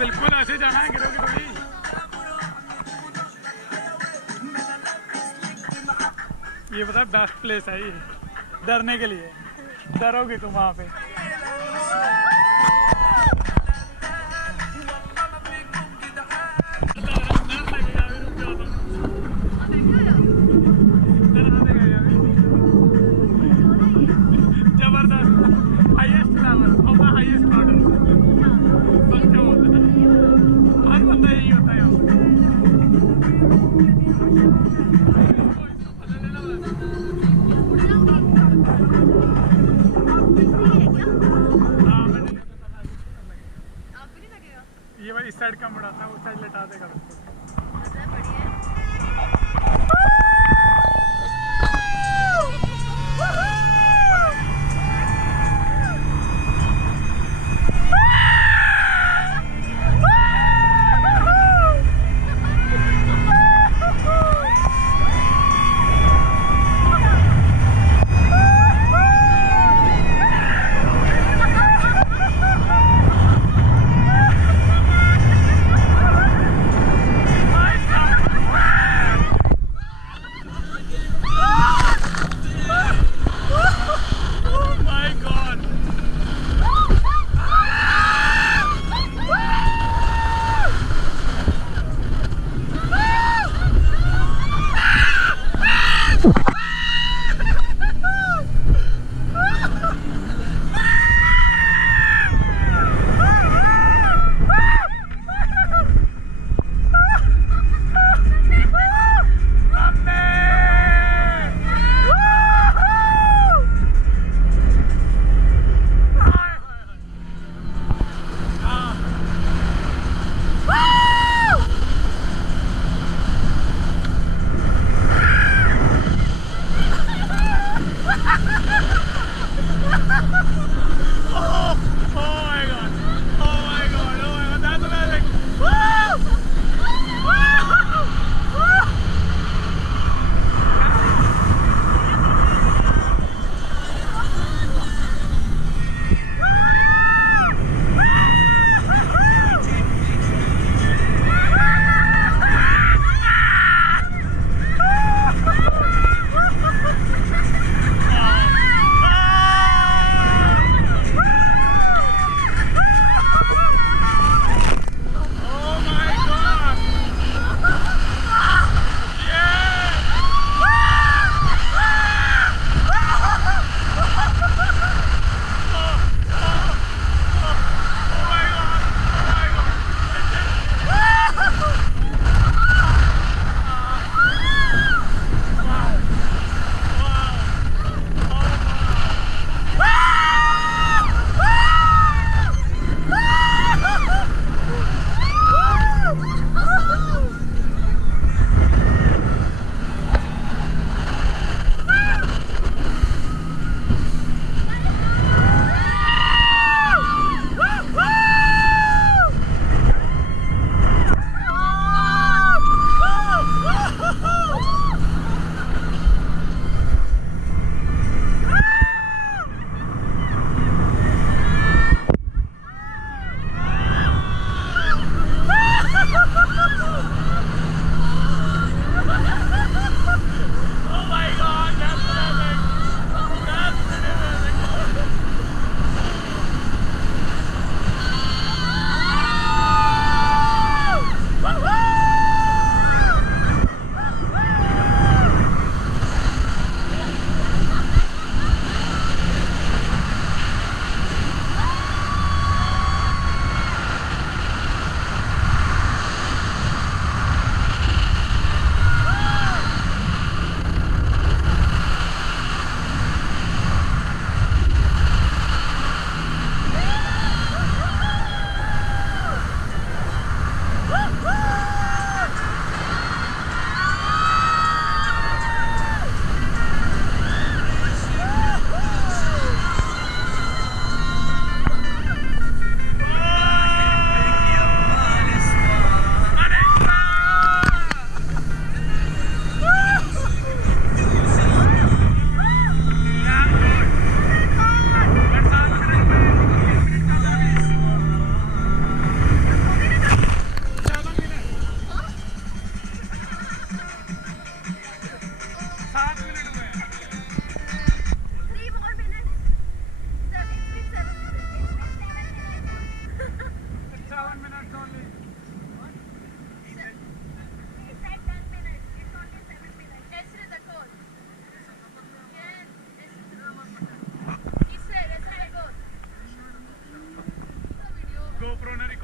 बिल्कुल ऐसे जाना है, गिरोगी थोड़ी। ये पता है बेस्ट प्लेस है ये डरने के लिए, डरोगे तुम वहाँ पे। ये भाई इस साइड का मुड़ाता है, उस साइड लेटा देगा उसको।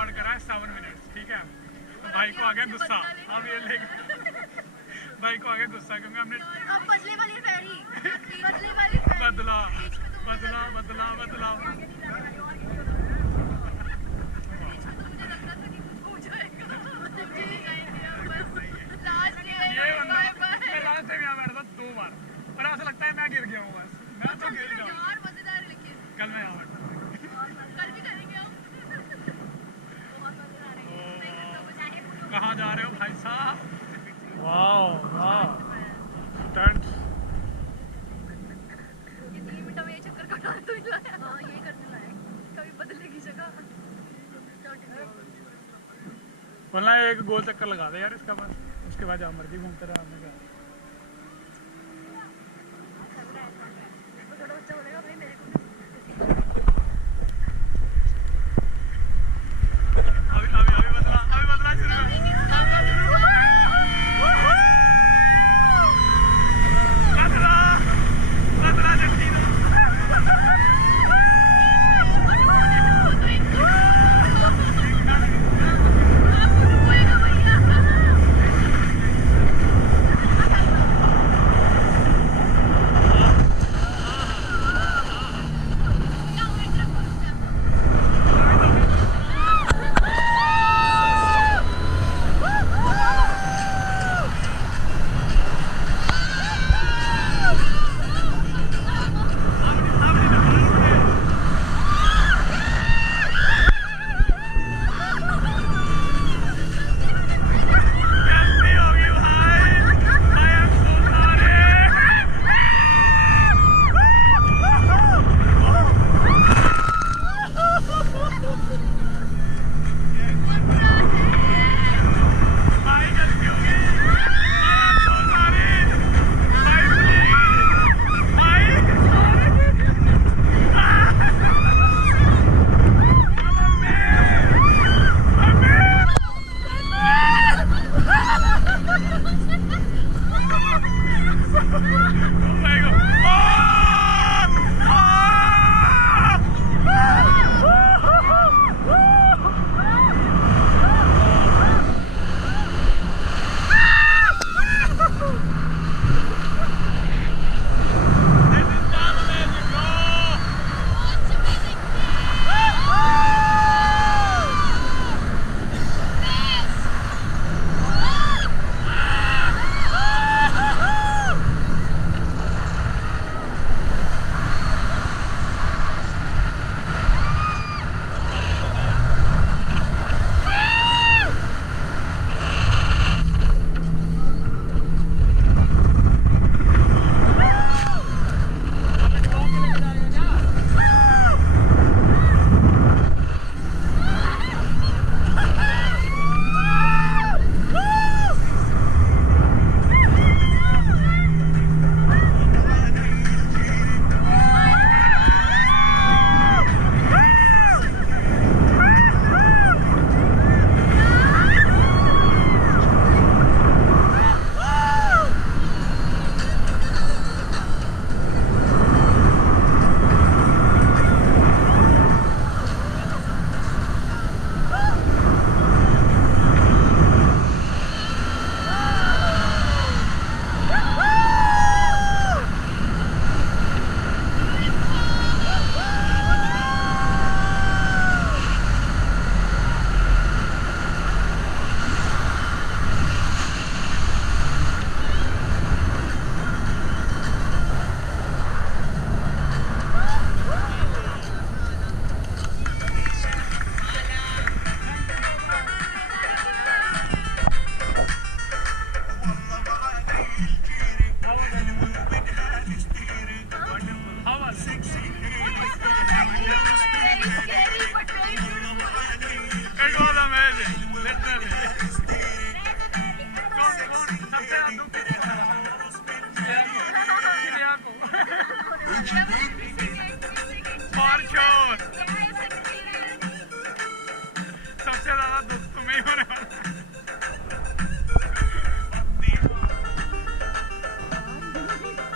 रिकॉर्ड करा है 7 मिनट्स, ठीक है। तो भाई को आ गया गुस्सा, अब ये ले भाई को आ गया गुस्सा क्योंकि हमने बदला बदला बदला बदला। ये बंदा मैं लास्ट टाइम यहाँ बैठा था 2 बार और ऐसा लगता है मैं गिर गया हूँ, बस मैं तो गिर जाऊँ। कल मैं यहाँ बैठा कहाँ जा रहे हो भाई साहब? Wow wow stunts. ये 3 मिनट में ये चक्कर कटा तो ही लाया। हाँ ये करने लायक कभी बदलेगी जगह। वरना एक गोल चक्कर लगा दे यार इसका, बस उसके बाद जहाँ मर्जी घूमते रहा। हमने कहा थोड़ा बच्चा बोलेगा भाई मेरे को अभी बदला शुरू बदला जल्दी ना।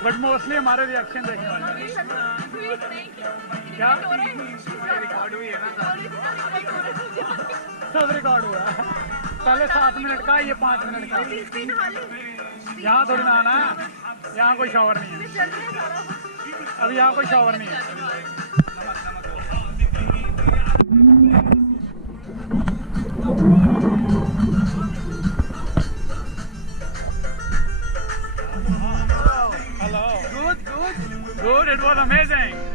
बट मोस्टली हमारे रिएक्शन देखने वाले हैं। क्या रिकॉर्ड हुई है ना सब रिकॉर्ड हुआ है। पहले 7 मिनट का, ये 5 मिनट का। यहाँ थोड़ी ना आना है, यहाँ कोई शॉवर नहीं है। अभी यहाँ कोई शॉवर नहीं है। Hello. Good. It was amazing.